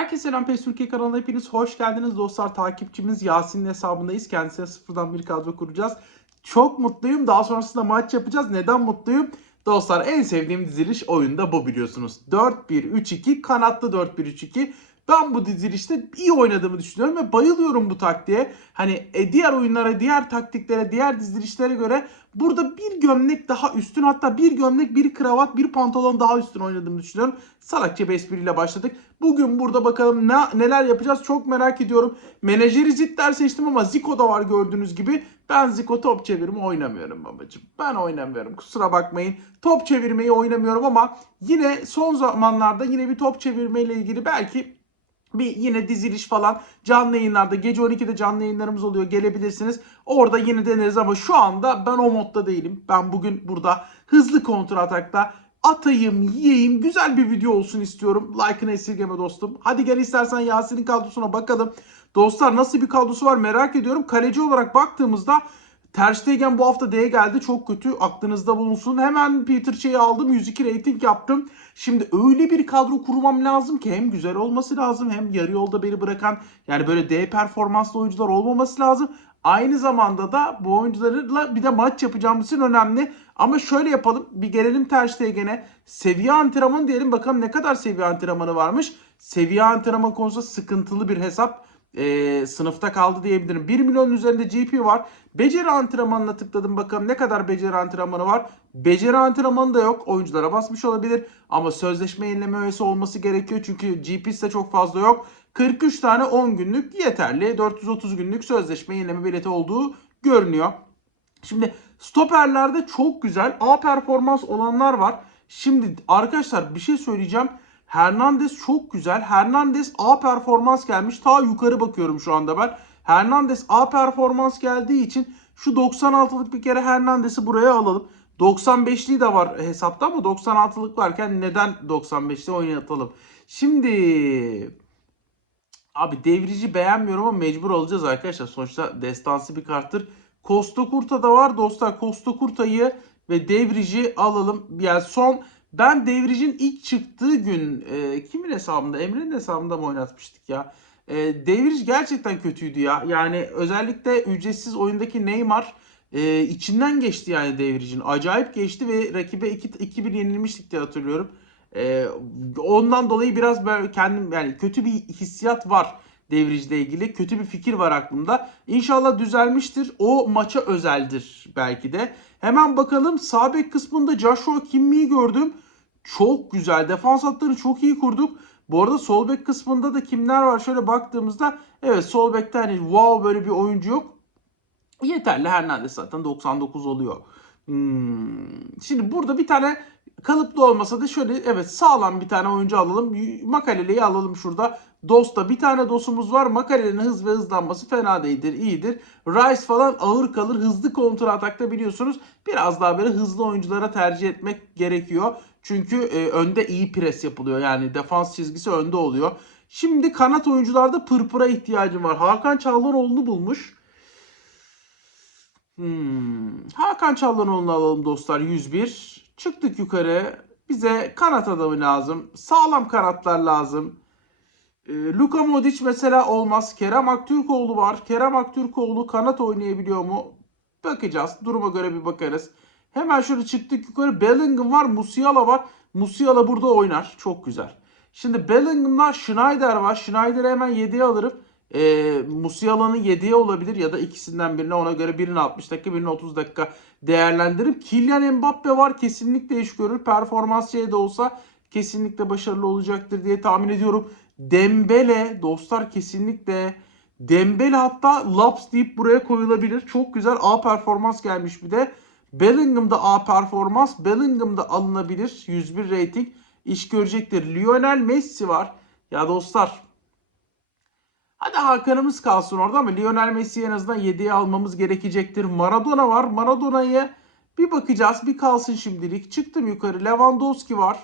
Herkese selam PES Türkiye kanalına hepiniz hoş geldiniz dostlar. Takipçimiz Yasin'in hesabındayız. Kendisine sıfırdan bir kadro kuracağız. Çok mutluyum. Daha sonrasında maç yapacağız. Neden mutluyum? Dostlar en sevdiğim diziliş oyunda bu biliyorsunuz. 4-1-3-2 kanatlı 4-1-3-2. Ben bu dizilişte iyi oynadığımı düşünüyorum ve bayılıyorum bu taktiğe. Hani e, diğer oyunlara, diğer taktiklere, diğer dizilişlere göre burada bir gömlek daha üstün hatta bir gömlek, bir kravat, bir pantolon daha üstün oynadığımı düşünüyorum. Salakça bir espriyle başladık. Bugün burada bakalım ne, neler yapacağız çok merak ediyorum. Menajeri Zitter seçtim ama Zico da var gördüğünüz gibi. Ben Zico top çevirme oynamıyorum babacığım. Ben oynamıyorum kusura bakmayın. Top çevirmeyi oynamıyorum ama yine son zamanlarda yine bir top çevirmeyle ilgili belki bir yine diziliş falan canlı yayınlarda gece 12'de canlı yayınlarımız oluyor gelebilirsiniz. Orada yine deneriz ama şu anda ben o modda değilim. Ben bugün burada hızlı kontra atakta atayım, yiyeyim, güzel bir video olsun istiyorum. Like'ını esirgeme dostum. Hadi gel istersen Yasin'in kadrosuna bakalım. Dostlar nasıl bir kadrosu var merak ediyorum. Kaleci olarak baktığımızda Ter Stegen bu hafta D'ye geldi. Çok kötü. Aklınızda bulunsun. Hemen Peter Çey'i aldım. 102 rating yaptım. Şimdi öyle bir kadro kurmam lazım ki hem güzel olması lazım hem yarı yolda beni bırakan yani böyle D performanslı oyuncular olmaması lazım. Aynı zamanda da bu oyuncularla bir de maç yapacağımız için önemli. Ama şöyle yapalım. Bir gelelim Ter Stegen'e. Seviye antrenmanı diyelim. Bakalım ne kadar seviye antrenmanı varmış. Seviye antrenman konusunda sıkıntılı bir hesap e, sınıfta kaldı diyebilirim. 1 milyon üzerinde GP var. Beceri antrenmanına tıkladım bakalım ne kadar beceri antrenmanı var. Beceri antrenmanı da yok. Oyunculara basmış olabilir. Ama sözleşme yenileme üyesi olması gerekiyor. Çünkü GP'si de çok fazla yok. 43 tane 10 günlük yeterli. 430 günlük sözleşme yenileme bileti olduğu görünüyor. Şimdi stoperlerde çok güzel A performans olanlar var. Şimdi arkadaşlar bir şey söyleyeceğim. Hernandez çok güzel. Hernandez A performans gelmiş. Ta yukarı bakıyorum şu anda ben. Hernandez A performans geldiği için şu 96'lık bir kere Hernandez'i buraya alalım. 95'liği de var hesapta ama 96'lık varken neden 95'li oynatalım? Şimdi abi devrici beğenmiyorum ama mecbur alacağız arkadaşlar. Sonuçta destansı bir karttır. Costa Curta da var dostlar. Costa Curta'yı ve devrici alalım. Yani son ben Devric'in ilk çıktığı gün e, kimin hesabında? Emre'nin hesabında mı oynatmıştık ya? E, Devric gerçekten kötüydü ya. Yani özellikle ücretsiz oyundaki Neymar e, içinden geçti yani Devric'in. Acayip geçti ve rakibe 2-1 yenilmiştik diye hatırlıyorum. E, ondan dolayı biraz böyle kendim yani kötü bir hissiyat var. Devric'le ilgili kötü bir fikir var aklımda. İnşallah düzelmiştir. O maça özeldir belki de. Hemen bakalım sağ bek kısmında Joshua Kimmi'yi gördüm. Çok güzel. Defans hatlarını çok iyi kurduk. Bu arada sol bek kısmında da kimler var? Şöyle baktığımızda evet sol bekte hani wow böyle bir oyuncu yok. Yeterli Hernandez zaten 99 oluyor. Hmm. Şimdi burada bir tane kalıplı olmasa da şöyle evet sağlam bir tane oyuncu alalım. Makalele'yi alalım şurada. Dost'ta bir tane dostumuz var. Makalele'nin hız ve hızlanması fena değildir, iyidir. Rice falan ağır kalır. Hızlı kontra atakta biliyorsunuz. Biraz daha böyle hızlı oyunculara tercih etmek gerekiyor. Çünkü e, önde iyi pres yapılıyor. Yani defans çizgisi önde oluyor. Şimdi kanat oyuncularda pırpıra ihtiyacım var. Hakan Çağlanoğlu'nu bulmuş. Hmm. Hakan Çağlanoğlu'nu alalım dostlar 101. Çıktık yukarı. Bize kanat adamı lazım. Sağlam kanatlar lazım. E, Luka Modric mesela olmaz. Kerem Aktürkoğlu var. Kerem Aktürkoğlu kanat oynayabiliyor mu? Bakacağız. Duruma göre bir bakarız. Hemen şöyle çıktık yukarı. Bellingham var. Musiala var. Musiala burada oynar. Çok güzel. Şimdi Bellingham'la Schneider var. Schneider'i hemen 7'ye alırım. E, Musiala'nın 7'ye olabilir ya da ikisinden birine ona göre birini 60 dakika birini 30 dakika değerlendiririm. Kylian Mbappe var. Kesinlikle iş görür. Performans şey de olsa kesinlikle başarılı olacaktır diye tahmin ediyorum. Dembele dostlar kesinlikle Dembele hatta laps deyip buraya koyulabilir. Çok güzel A performans gelmiş bir de. Bellingham'da A performans. Bellingham'da alınabilir. 101 rating. iş görecektir. Lionel Messi var. Ya dostlar Hadi Hakan'ımız kalsın orada ama Lionel Messi'yi en azından 7'ye almamız gerekecektir. Maradona var. Maradona'ya bir bakacağız. Bir kalsın şimdilik. Çıktım yukarı. Lewandowski var.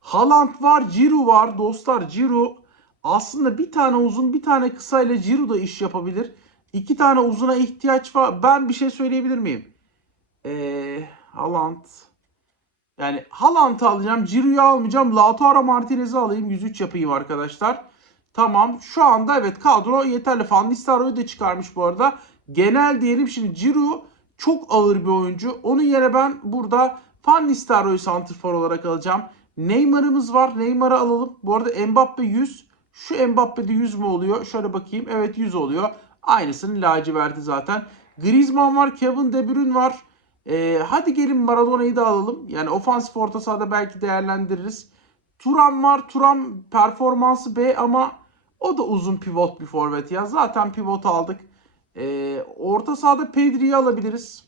Haaland var. Giroud var. Dostlar Giroud aslında bir tane uzun bir tane kısa ile Giroud da iş yapabilir. İki tane uzuna ihtiyaç var. Ben bir şey söyleyebilir miyim? Ee, Haaland. Yani Haaland'ı alacağım. Giroud'u almayacağım. Lautaro Martinez'i alayım. 103 yapayım arkadaşlar. Tamam. Şu anda evet kadro yeterli. Van Nistelrooy'u da çıkarmış bu arada. Genel diyelim şimdi Ciro çok ağır bir oyuncu. Onun yerine ben burada Van Nistelrooy'u santrfor olarak alacağım. Neymar'ımız var. Neymar'ı alalım. Bu arada Mbappe 100. Şu Mbappe'de 100 mü oluyor? Şöyle bakayım. Evet 100 oluyor. Aynısının laciverti zaten. Griezmann var. Kevin De Bruyne var. Ee, hadi gelin Maradona'yı da alalım. Yani ofansif orta sahada belki değerlendiririz. Turan var. Turan performansı B ama o da uzun pivot bir forvet ya. Zaten pivot aldık. Ee, orta sahada Pedri'yi alabiliriz.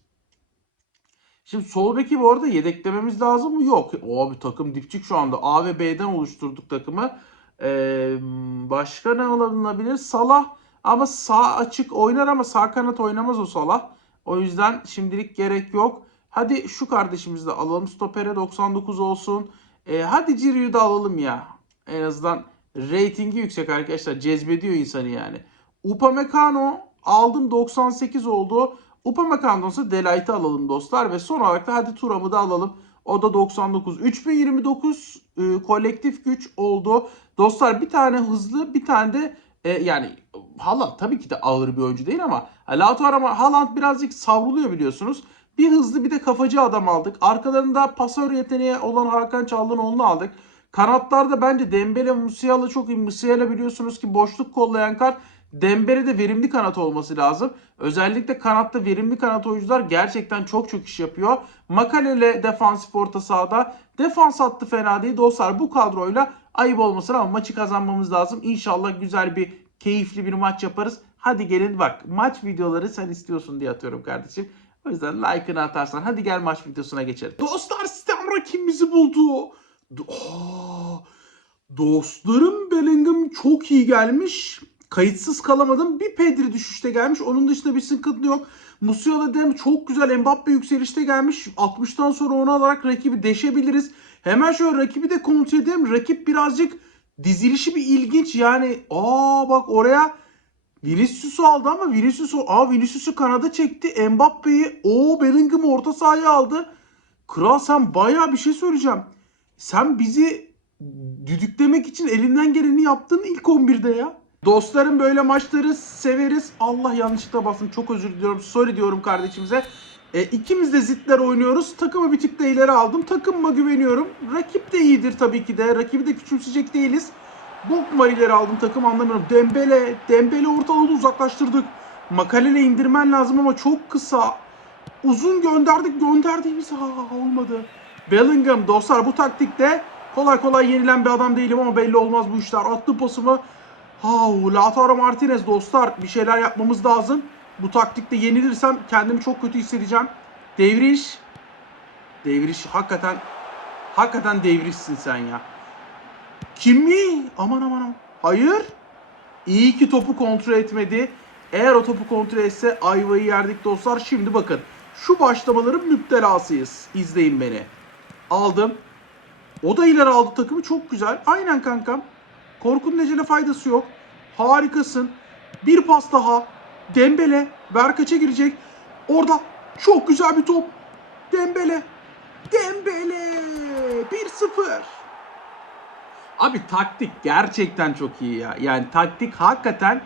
Şimdi sol beki bu arada yedeklememiz lazım mı? Yok. O bir takım dipçik şu anda. A ve B'den oluşturduk takımı. Ee, başka ne alınabilir? Salah ama sağ açık oynar ama sağ kanat oynamaz o Salah. O yüzden şimdilik gerek yok. Hadi şu kardeşimizi de alalım. Stopere 99 olsun. Ee, hadi Ciro'yu da alalım ya. En azından reytingi yüksek arkadaşlar. Cezbediyor insanı yani. Upamecano aldım 98 oldu. Upamecano'dan sonra Delight'ı alalım dostlar. Ve son olarak da hadi Turam'ı da alalım. O da 99. 3029 e, kolektif güç oldu. Dostlar bir tane hızlı bir tane de e, yani Haaland tabii ki de ağır bir oyuncu değil ama Lautaro ama Haaland birazcık savruluyor biliyorsunuz. Bir hızlı bir de kafacı adam aldık. Arkalarında pasör yeteneği olan Hakan Çalhanoğlu'nu aldık. Kanatlarda bence Dembele Musiala çok iyi. Musiala biliyorsunuz ki boşluk kollayan kart. Dembele de verimli kanat olması lazım. Özellikle kanatta verimli kanat oyuncular gerçekten çok çok iş yapıyor. Makalele defansif orta sahada. Defans hattı fena değil. Dostlar bu kadroyla ayıp olmasın ama maçı kazanmamız lazım. İnşallah güzel bir keyifli bir maç yaparız. Hadi gelin bak maç videoları sen istiyorsun diye atıyorum kardeşim. O yüzden like'ını atarsan hadi gel maç videosuna geçelim. Dostlar sistem rakibimizi buldu. Dostlarım Bellingham çok iyi gelmiş. Kayıtsız kalamadım. Bir Pedri düşüşte gelmiş. Onun dışında bir sıkıntı yok. Musiala dem çok güzel Mbappe yükselişte gelmiş. 60'tan sonra onu alarak rakibi deşebiliriz. Hemen şöyle rakibi de kontrol edelim. Rakip birazcık dizilişi bir ilginç. Yani aa bak oraya Vinicius'u aldı ama Vinicius'u aa Vinicius'u kanada çekti. Mbappe'yi o Bellingham'ı orta sahaya aldı. Kral sen bayağı bir şey söyleyeceğim. Sen bizi düdüklemek için elinden geleni yaptın ilk 11'de ya. Dostlarım böyle maçları severiz. Allah yanlışlıkla bastım. Çok özür diliyorum. Sorry diyorum kardeşimize. E, ikimiz de zitler oynuyoruz. Takımı bir tık da ileri aldım. Takımıma güveniyorum. Rakip de iyidir tabii ki de. Rakibi de küçümseyecek değiliz. Bok var ileri aldım takım anlamıyorum. Dembele, Dembele ortalığı uzaklaştırdık. Makalele indirmen lazım ama çok kısa. Uzun gönderdik gönderdiğimiz ha, olmadı. Bellingham dostlar bu taktikte kolay kolay yenilen bir adam değilim ama belli olmaz bu işler. Attı pasımı. Ha, Lautaro Martinez dostlar bir şeyler yapmamız lazım. Bu taktikte yenilirsem kendimi çok kötü hissedeceğim. Devriş. Devriş hakikaten hakikaten devrişsin sen ya. Kimi? Aman aman aman. Hayır. İyi ki topu kontrol etmedi. Eğer o topu kontrol etse ayvayı yerdik dostlar. Şimdi bakın. Şu başlamaların müptelasıyız. İzleyin beni. Aldım. O da ileri aldı takımı. Çok güzel. Aynen kankam. Korkunun ecele faydası yok. Harikasın. Bir pas daha. Dembele. Berkaç'a girecek. Orada çok güzel bir top. Dembele. Dembele. 1-0. Abi taktik gerçekten çok iyi ya. Yani taktik hakikaten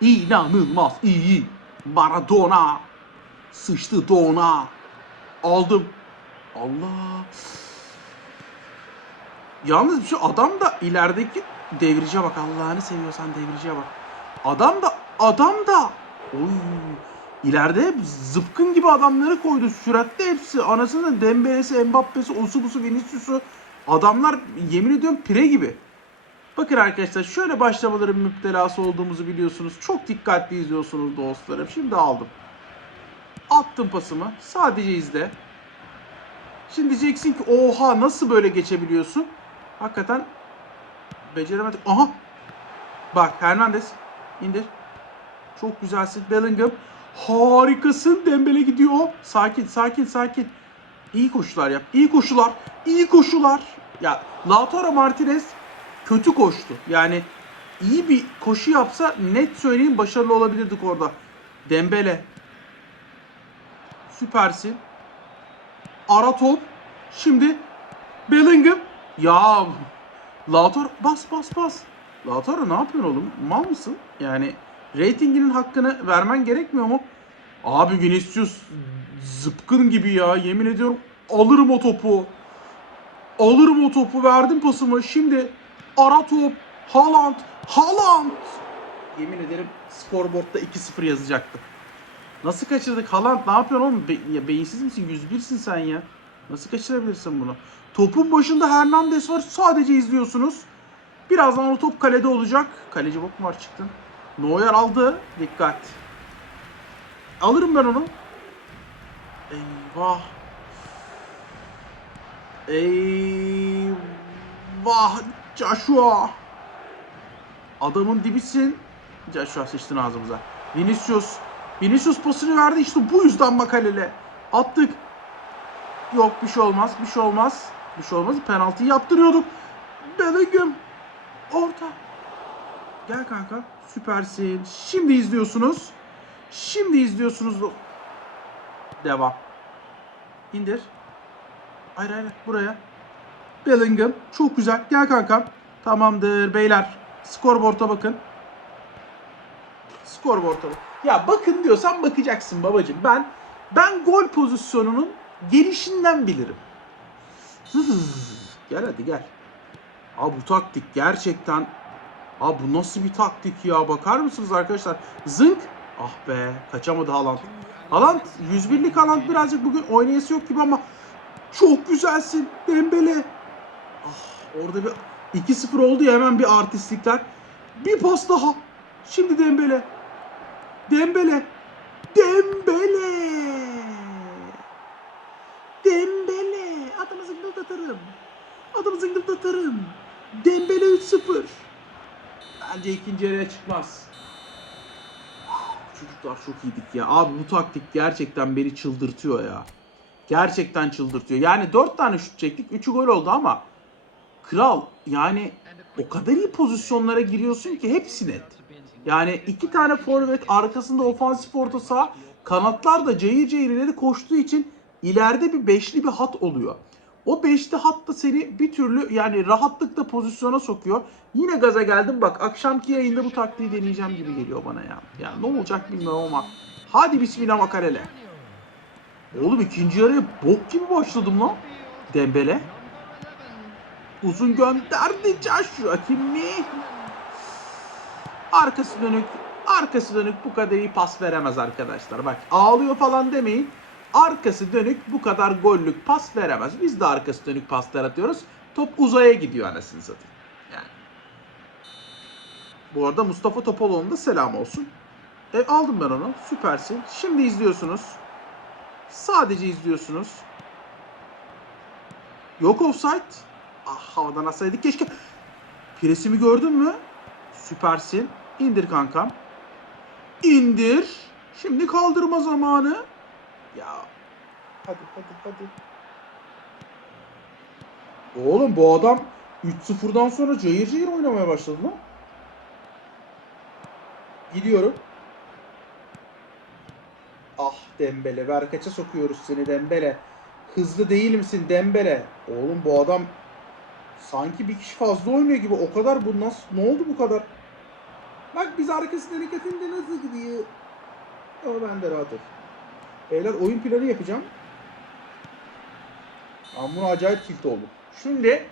inanılmaz iyi. Maradona sıçtı dona. Aldım. Allah. Yalnız şu adam da ilerideki devriciye bak Allah'ını seviyorsan devriciye bak. Adam da adam da oy ileride zıpkın gibi adamları koydu. Süratte hepsi. Anasının Dembele'si, Mbappe'si, osu busu, Vinicius'u. Adamlar yemin ediyorum pire gibi. Bakın arkadaşlar şöyle başlamaların müptelası olduğumuzu biliyorsunuz. Çok dikkatli izliyorsunuz dostlarım. Şimdi aldım. Attım pasımı. Sadece izle. Şimdi diyeceksin ki oha nasıl böyle geçebiliyorsun? Hakikaten beceremedik. Aha. Bak Hernandez indir. Çok güzelsin Bellingham. Harikasın. Dembele gidiyor. Sakin sakin sakin. İyi koşular yap. İyi koşular. İyi koşular. Ya Lautaro Martinez kötü koştu. Yani iyi bir koşu yapsa net söyleyeyim başarılı olabilirdik orada. Dembele. Süpersin. Ara top. Şimdi Bellingham. Ya Lautaro bas bas bas. Lautaro ne yapıyorsun oğlum? Mal mısın? Yani reytinginin hakkını vermen gerekmiyor mu? Abi Vinicius zıpkın gibi ya. Yemin ediyorum alırım o topu. Alırım o topu. Verdim pasımı. Şimdi ara top. Haaland. Haaland. Yemin ederim skorboardta 2-0 yazacaktı. Nasıl kaçırdık? Haaland ne yapıyorsun oğlum? Be- ya beyinsiz misin? 101'sin sen ya. Nasıl kaçırabilirsin bunu? Topun başında Hernandez var. Sadece izliyorsunuz. Birazdan o top kalede olacak. Kaleci bok mu var çıktın? Neuer aldı. Dikkat. Alırım ben onu. Eyvah. Eyvah. Joshua. Adamın dibisin. Joshua sıçtın ağzımıza. Vinicius. Vinicius pasını verdi işte bu yüzden Makalele. Attık. Yok bir şey olmaz. Bir şey olmaz. Bir şey olmaz. Penaltıyı yaptırıyorduk. Bellingham. Orta. Gel kanka. Süpersin. Şimdi izliyorsunuz. Şimdi izliyorsunuz. Devam. İndir. Hayır hayır buraya. Bellingham. Çok güzel. Gel kankam. Tamamdır beyler. Skorboard'a bakın. Skorboard'a bak. Ya bakın diyorsan bakacaksın babacığım. Ben ben gol pozisyonunun gelişinden bilirim. gel hadi gel. Abi bu taktik gerçekten Abi bu nasıl bir taktik ya bakar mısınız arkadaşlar? Zınk. Ah be kaçamadı Haaland. Haaland 101'lik Haaland birazcık bugün oynayası yok gibi ama çok güzelsin Dembele. Ah orada bir 2-0 oldu ya hemen bir artistlikler. Bir pas daha. Şimdi Dembele. Dembele. Dembele. Adamı zıngıldatırım. Adamı zıngıldatırım. Dembele 3-0. Bence ikinci yarıya çıkmaz. Çocuklar çok iyiydik ya. Abi bu taktik gerçekten beni çıldırtıyor ya. Gerçekten çıldırtıyor. Yani 4 tane şut çektik. 3'ü gol oldu ama kral yani o kadar iyi pozisyonlara giriyorsun ki hepsi net. Yani iki tane forvet arkasında ofansif orta saha kanatlar da cayır cayır ileri koştuğu için ileride bir beşli bir hat oluyor. O beşli hat da seni bir türlü yani rahatlıkla pozisyona sokuyor. Yine gaza geldim bak akşamki yayında bu taktiği deneyeceğim gibi geliyor bana ya. Ya ne olacak bilmiyorum ama. Hadi bismillah makarele. Oğlum ikinci yarıya bok gibi başladım lan. Dembele. Uzun gönderdi Joshua Kimi. Arkası dönük. Arkası dönük bu kadar iyi pas veremez arkadaşlar. Bak ağlıyor falan demeyin. Arkası dönük bu kadar gollük pas veremez. Biz de arkası dönük paslar atıyoruz. Top uzaya gidiyor anasını satayım. Yani. Bu arada Mustafa Topaloğlu'na da selam olsun. E, aldım ben onu. Süpersin. Şimdi izliyorsunuz. Sadece izliyorsunuz. Yok offside. Ah havadan atsaydık keşke. Presimi gördün mü? Süpersin. İndir kankam. İndir. Şimdi kaldırma zamanı. Ya. Hadi hadi hadi. Oğlum bu adam 3-0'dan sonra cayır cayır oynamaya başladı lan. Gidiyorum. Ah Dembele. Ver kaça sokuyoruz seni Dembele. Hızlı değil misin Dembele? Oğlum bu adam sanki bir kişi fazla oynuyor gibi. O kadar bu nasıl? Ne oldu bu kadar? Bak biz arkasında hareketinde nasıl gidiyor? Ama ben de rahatım. Beyler oyun planı yapacağım. Ama bunu acayip tilt oldu. Şimdi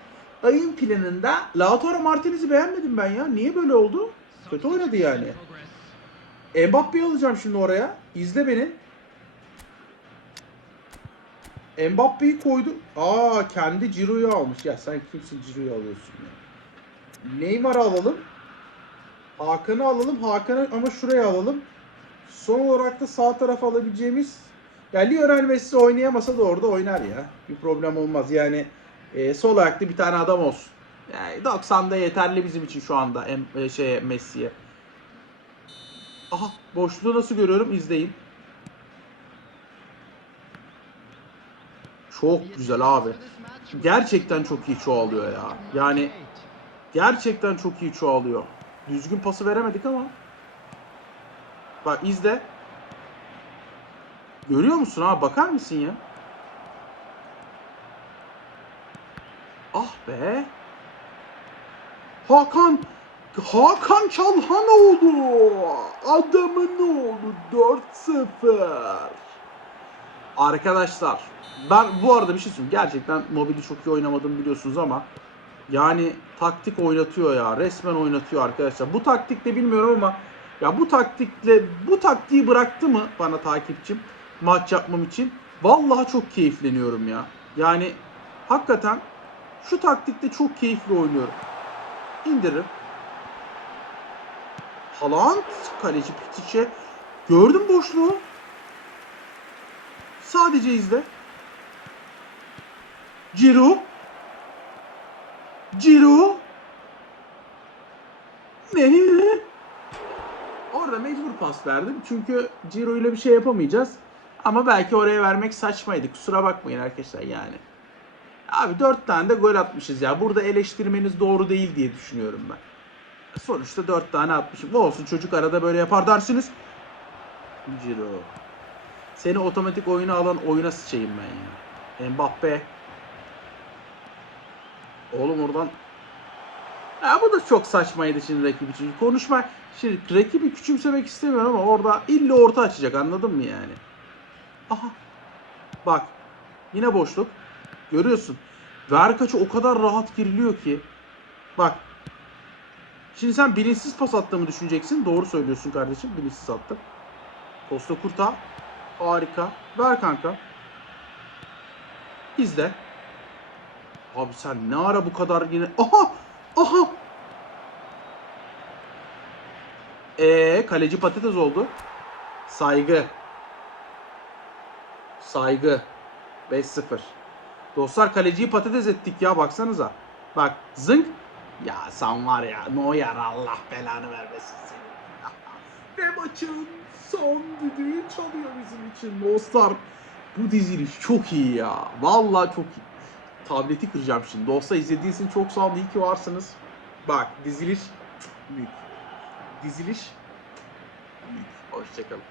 oyun planında Lautaro Martinez'i beğenmedim ben ya. Niye böyle oldu? Kötü oynadı yani. Mbappe'yi alacağım şimdi oraya. İzle beni. Mbappe'yi koydu. Aa kendi Ciro'yu almış. Ya sen kimsin Ciro'yu alıyorsun ya. Neymar'ı alalım. Hakan'ı alalım. Hakan'ı ama şuraya alalım. Son olarak da sağ tarafa alabileceğimiz ya Lionel Messi oynayamasa da orada oynar ya. Bir problem olmaz. Yani e, sol ayaklı bir tane adam olsun. Yani 90'da yeterli bizim için şu anda e, şeye Messi'ye. Aha boşluğu nasıl görüyorum izleyin. Çok güzel abi. Gerçekten çok iyi çoğalıyor ya. Yani gerçekten çok iyi çoğalıyor. Düzgün pası veremedik ama. Bak izle. Görüyor musun ha? Bakar mısın ya? Ah be. Hakan. Hakan Çalhanoğlu. Adamın oğlu 4-0. Arkadaşlar ben bu arada bir şey söyleyeyim. Gerçekten mobili çok iyi oynamadım biliyorsunuz ama yani taktik oynatıyor ya. Resmen oynatıyor arkadaşlar. Bu taktikle bilmiyorum ama ya bu taktikle bu taktiği bıraktı mı bana takipçim maç yapmam için? Vallahi çok keyifleniyorum ya. Yani hakikaten şu taktikte çok keyifli oynuyorum. İndiririm. Haaland kaleci Pitic'e gördüm boşluğu. Sadece izle. Ciro. Ciro. Ne? Pas verdim. Çünkü Ciro ile bir şey yapamayacağız. Ama belki oraya vermek saçmaydı. Kusura bakmayın arkadaşlar yani. Abi dört tane de gol atmışız ya. Burada eleştirmeniz doğru değil diye düşünüyorum ben. Sonuçta dört tane atmışım. Ne olsun çocuk arada böyle yapar dersiniz. Ciro. Seni otomatik oyuna alan oyuna sıçayım ben ya. Mbappe. Oğlum oradan ya bu da çok saçmaydı şimdi rakip için. Konuşma. Şimdi rakibi küçümsemek istemiyorum ama orada illa orta açacak anladın mı yani? Aha. Bak. Yine boşluk. Görüyorsun. Verkaç'a o kadar rahat giriliyor ki. Bak. Şimdi sen bilinçsiz pas attığımı düşüneceksin. Doğru söylüyorsun kardeşim. Bilinçsiz attım. Costa Kurta. Harika. Ver kanka. İzle. Abi sen ne ara bu kadar yine... Aha! Aha! Ee, kaleci patates oldu. Saygı. Saygı. 5-0. Dostlar kaleciyi patates ettik ya baksanıza. Bak zınk. Ya sen var ya Neuer Allah belanı vermesin seni. Ve maçın son düdüğü çalıyor bizim için dostlar. Bu diziliş çok iyi ya. Vallahi çok iyi. Tableti kıracağım şimdi. Dostlar izlediğiniz çok sağ olun. İyi ki varsınız. Bak diziliş büyük. Diziliş büyük. Hoşçakalın.